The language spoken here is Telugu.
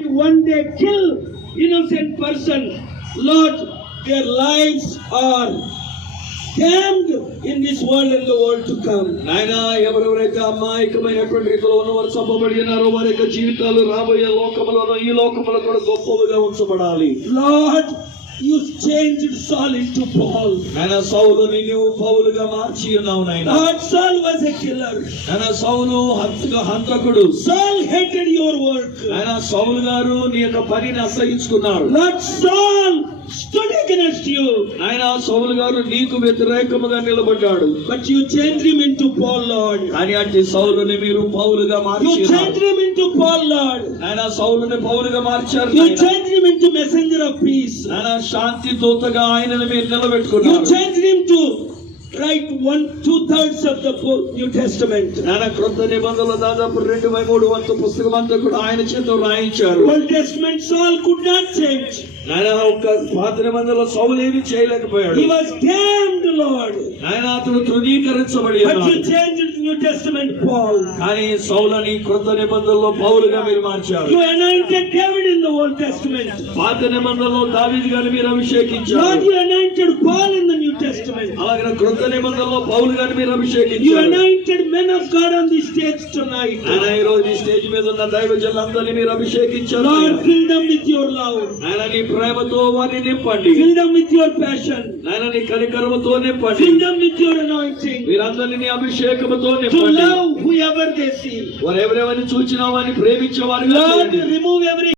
When they kill innocent person, Lord, their lives are damned in this world and the world to come. నాయనా ఎవరెవరైతే అమాయకమైనటువంటి రీతిలో ఉన్నవారు చంపబడి ఉన్నారో వారి యొక్క జీవితాలు రాబోయే లోకములోనూ ఈ లోకములో కూడా గొప్పవిగా ఉంచబడాలి. Lord, you changed Saul into Paul. నాయనా సౌలుని నీవు పౌలుగా మార్చి ఉన్నావు నాయనా. Lord, Saul was a killer. నాయనా సౌలు హంతకుడు. Saul hated your work. నాయనా సౌలు గారు నీ యొక్క పనిని అసహించుకున్నారు. Lord, Saul stood against you. నాయనా సౌలు గారు నీకు వ్యతిరేకముగా నిలబడ్డాడు. But you changed him into Paul, Lord. కానీ అట్టి సౌలుని మీరు పౌలుగా You March changed him into Paul, Lord. నాయనా సౌలుని పౌలుగా మార్చారు. You changed him into messenger of peace. నాయనా శాంతి దూతగా ఆయనను మీరు You నిలబెట్టుకున్నారు. changed him to write 2/3 of the New Testament. నాయనా క్రొత్త నిబంధనలో దాదాపు 2/3 వంతు పుస్తకం అంతా కూడా ఆయన చేత రాయించారు. Old Testament Saul could not change. నాయనా ఒక్క పాత నిబంధనలో సౌలు ఏమీ చేయలేకపోయాడు. He was damned, Lord. నాయనా అతను తృణీకరించబడి But you ఉన్నాడు. changed it to New Testament Paul. కానీ సౌలని క్రొత్త నిబంధనలో పౌలుగా మీరు మార్చారు. You anointed David in the Old Testament. పాత నిబంధనలో దావీదు గారిని మీరు Lord, అభిషేకించారు. you anointed Paul in the New Testament. అలాగే క్రొత్త నిబంధనలో పౌలు గారిని మీరు You అభిషేకించారు. anointed men of God on the stage tonight. ఆయన ఈ రోజు ఈ స్టేజ్ మీద ఉన్న దైవజనులందరినీ మీరు అభిషేకించారు. Lord, fill them with your love. ఆయన నీ ప్రేమతో వారిని నింపండి. Fill them with your passion. ఆయన నీ కనికరముతో నింపండి. Fill them with your anointing. వీరందరినీ నీ అభిషేకముతో To నింపండి. love whoever they see. వారు ఎవరెవరిని చూచినా వారిని ప్రేమించే వారిగా Lord, చేయండి. remove every